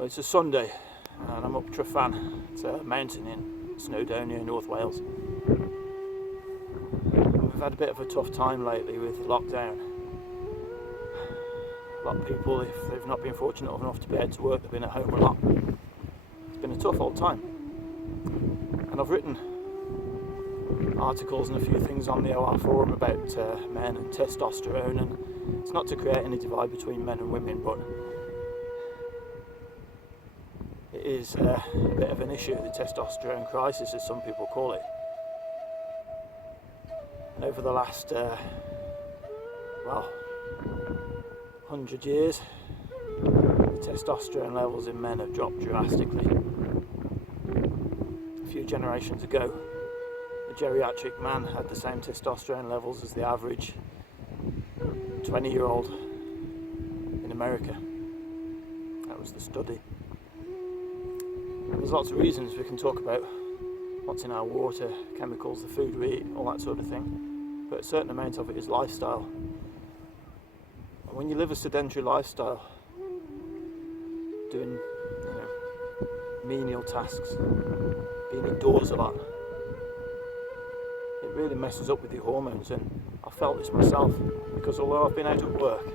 Well, it's a Sunday and I'm up Tryfan. It's a mountain in Snowdonia, North Wales. We've had a bit of a tough time lately with lockdown. A lot of people, if they've not been fortunate enough to be able to work, they've been at home a lot. It's been a tough old time. And I've written articles and a few things on the OR forum about men and testosterone, and it's not to create any divide between men and women, but it is a bit of an issue, the testosterone crisis as some people call it. And over the last 100 years, the testosterone levels in men have dropped drastically. A few generations ago, a geriatric man had the same testosterone levels as the average 20-year-old in America. That was the study. And there's lots of reasons we can talk about what's in our water, chemicals, the food we eat, all that sort of thing. But a certain amount of it is lifestyle. And when you live a sedentary lifestyle, doing menial tasks, being indoors a lot, it really messes up with your hormones. And I felt this myself, because although I've been out at work,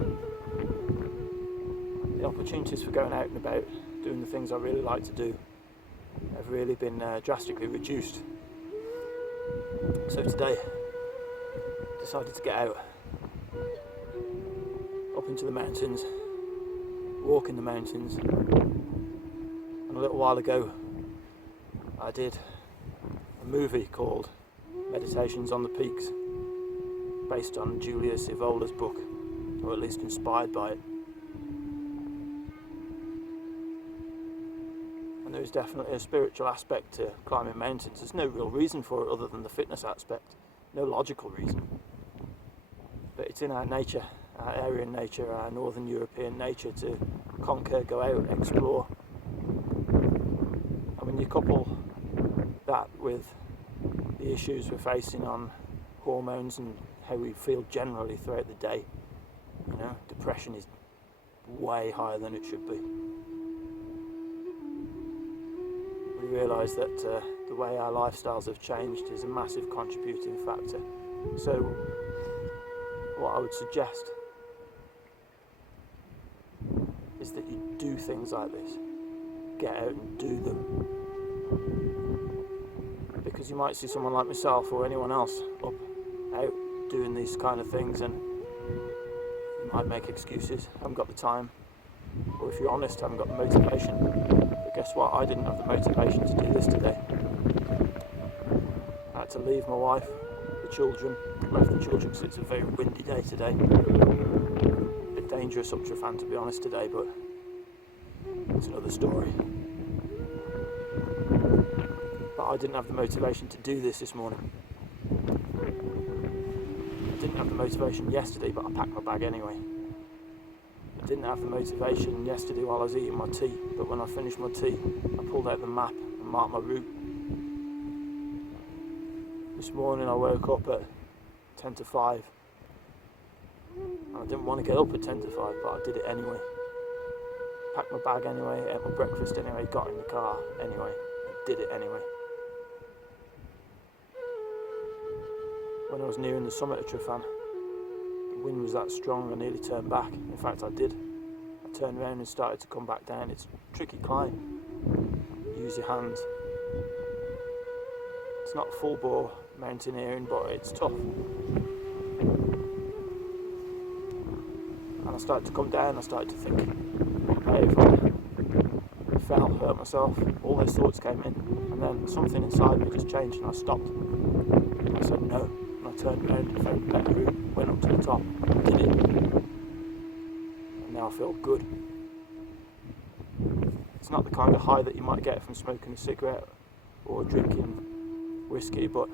the opportunities for going out and about, doing the things I really like to do, have really been drastically reduced. So today, decided to get out, up into the mountains, walk in the mountains, and a little while ago I did a movie called Meditations on the Peaks, based on Julius Evola's book, or at least inspired by it. And there is definitely a spiritual aspect to climbing mountains. There's no real reason for it other than the fitness aspect, no logical reason. But it's in our nature, our Aryan nature, our Northern European nature to conquer, go out, explore. And when you couple that with the issues we're facing on hormones and how we feel generally throughout the day, depression is way higher than it should be. We realise that the way our lifestyles have changed is a massive contributing factor. So what I would suggest is that you do things like this. Get out and do them. Because you might see someone like myself or anyone else up, out, doing these kind of things, and you might make excuses, haven't got the time, or if you're honest, haven't got the motivation. But guess what? I didn't have the motivation to do this today. I had to leave my wife, the children, left the children because it's a very windy day today. A bit dangerous up Tryfan, to be honest, today, but it's another story. But I didn't have the motivation to do this morning. I didn't have the motivation yesterday, but I packed my bag anyway. I didn't have the motivation yesterday while I was eating my tea, but when I finished my tea, I pulled out the map and marked my route. This morning I woke up at 10 to 5. And I didn't want to get up at 10 to 5, but I did it anyway. Packed my bag anyway, ate my breakfast anyway, got in the car anyway, and did it anyway. When I was nearing the summit of Tryfan, the wind was that strong I nearly turned back. In fact, I did. I turned around and started to come back down. It's a tricky climb. Use your hands. It's not full bore mountaineering, but it's tough. And I started to come down. I started to think, hey, if I fell, hurt myself, all those thoughts came in, and then something inside me just changed and I stopped. I said, no. no. And I turned around, found a better route, went up to the top, did it. And now I feel good. It's not the kind of high that you might get from smoking a cigarette or drinking whiskey, but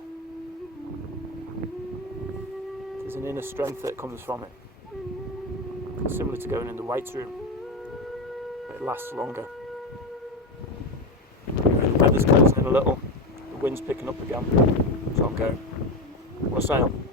there's an inner strength that comes from it. It's similar to going in the weights room, but it lasts longer. The weather's closing in a little, the wind's picking up again, so I'm going. What a sail.